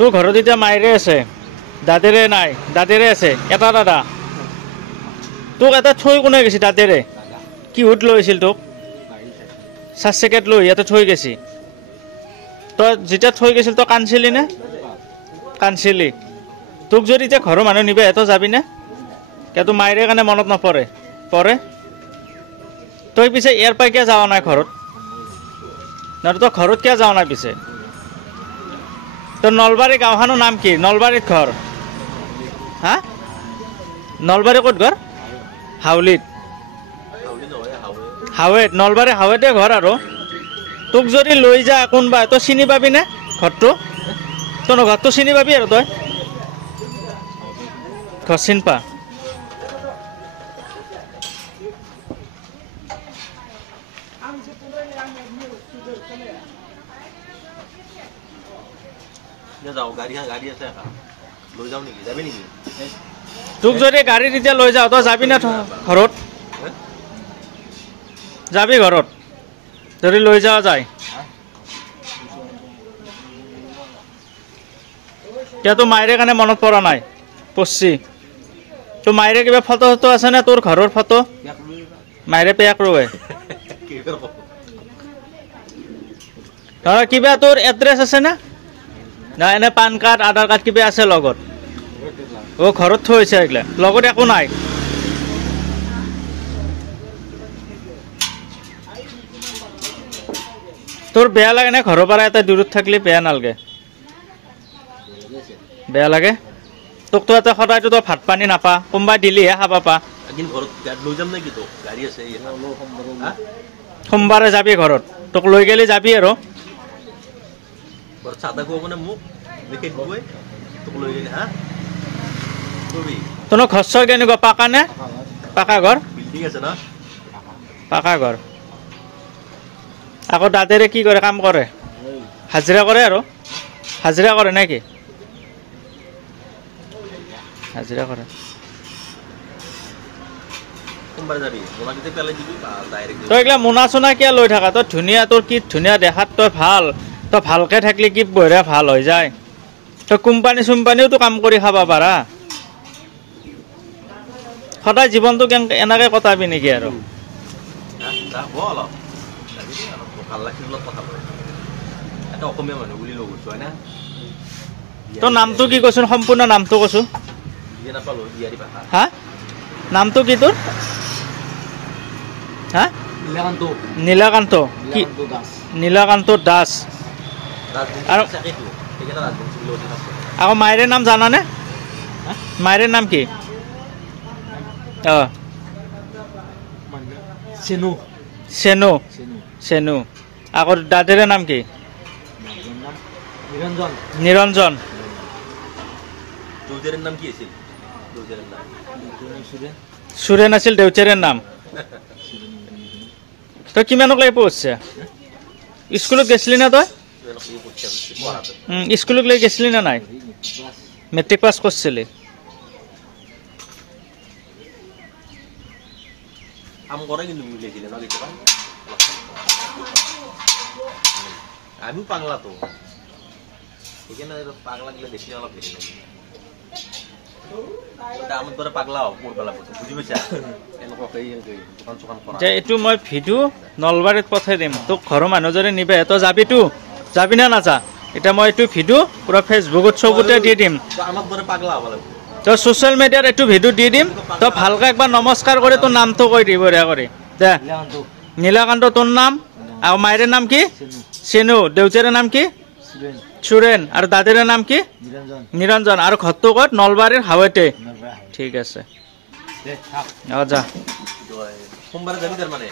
তোৰ ঘৰত এতিয়া মায়েৰে আছে, দাদেৰে নাই, দাদেৰে আছে, এটা দাদা। তোক এটা থৈ কোনে গৈছে দাদেৰে? কিহত লৈ আহিছিল তোক? 4 চেকেট লৈ ইয়াতে থৈ গৈছি। তই যেতিয়া থৈ গৈছিল তই কান্দছিলি নে? কান্দছিলি। তোক যদি এতিয়া ঘৰৰ মানুহ নিবে তই যাবি নে? তোৰ মায়েৰে কাৰণে মনত নপৰে? পৰে। তই পিছে ইয়াৰ পৰা কিয় যাৱা নাই ঘৰত? নহ'লে তই ঘৰত কিয় যাৱা নাই পিছে? তোৰ নলবাৰী গাঁওখনৰ নাম কি? নলবাৰীত ঘৰ? হা? নলবাৰী ক'ত ঘৰ? হাউলিত। হাৱেত, নলবাৰী হাৱেতে ঘৰ আৰু। তোক যদি লৈ যা কোনোবা তই চিনি পাবি নে ঘৰটো? তোৰ ঘৰটো চিনি পাবি আৰু তই? ঘৰ চিনি পা? তোক যদি গাড়ীত এতিয়া লৈ যাওঁ তই যাবি না ঘৰত? যাবি ঘৰত যদি লৈ যাওয়া যায়? কিয় তোৰ মায়েৰে কাৰণে মনত পৰা নাই? পঢ়ছি তোৰ মায়েৰে কিবা ফটো চটো আছে নে তোৰ ঘৰৰ ফটো? মায়েৰে পেয়াক ৰোৱে কিবা তোৰ এড্ৰেছ আছে না? না এনে পান কাৰ্ড আধাৰ কাৰ্ড কিবা আছে লগত? ঘৰত থৈছে এইগিলা লগত একো নাই? তোৰ বেয়া লাগে নে ঘৰৰ পৰা এটা দূৰত থাকিলে? বেয়া নালাগে? বেয়া লাগে? তোক তো এটা সদায়তো তই ভাত পানী নাপা, কোনোবাই দিলেহে খাবা পা। সোমবাৰে যাবি ঘৰত? তোক লৈ গেলি যাবি আৰু? তোৰ ঘৰ চৰ কেনেকুৱা? পাকা নে? পাকা ঘৰ? পাকা ঘৰ। আকৌ দাদেৰে কি কৰে? কাম কৰে? হাজিৰা কৰে আৰু? হাজিৰা কৰে নে কি? হাজিৰা কৰে। তই এইগিলা মোনা চোনা কিয় লৈ থাকা? তই ধুনীয়া, তোৰ কি ধুনীয়া দেখাত, তই ভাল, তই ভালকে থাকিলে কি বঢ়িয়া ভাল হৈ যায়। তই কোম্পানী চোম্পানীওতো কাম কৰি খাবা পাৰা। সদায় জীৱনটো এনেকে কটাবি নেকি আৰু? তোৰ নামটো কি কচোন? সম্পূৰ্ণ নামটো কচোন। হা? নামটো কি তোৰ? হা? নীলকান্ত। কি? নীলকান্ত দাস। আৰু আকৌ মায়েৰে নাম জানানে? মায়েৰে নাম কি? চেনু। চেনু। চেনু। আকৌ দাদেৰে নাম কি? নিৰঞ্জন। নিৰঞ্জন। সুৰেন আছিল দেউতাৰৰ নাম। তই কিমানক লাগি পঢ়িছা? স্কুলত গৈছিলি না তই? স্কুলত লৈ গৈছিলি না নাই? মেট্ৰিক পাছ কৰিছিলি? আমি পাগলা তো এখানে পাগলা গেলে দেখি অলপ বেশি আমার ধরে পাগলা মোর বেলা পড়ছে বুঝি পাইছা দোকান চোকান করা যে এইটো মই ভিডিঅ' নলবাৰীত পঠাই দিম তোক। ঘৰৰ মানুহ যদি নিবে তই যাবিতো? যাবি না নাযা? এতিয়া মই এইটো ভিডিঅ' পুৰা ফেচবুকত চবতে দি দিম। আমার ধরে পাগলা হব লাগবে। তই ছ'চিয়েল মিডিয়াত এইটো ভিডিঅ' দি দিম। তই ভালকে একবাৰ নমস্কাৰ কৰি তোৰ নামটো কৈ দিব বঢ়িয়া কৰি দে। নীলকান্ত তোৰ নাম? আৰু মায়েৰে নাম কি? চেনু। দেউতাৰে নাম কি? সুৰেন। আৰু দাদেৰে নাম কি? নিৰঞ্জন। আৰু ঘৰটো ক'ত? নলবাৰীৰ হাৱেতে। ঠিক আছে, যা। সোমবাৰে যাবি তাৰ মানে?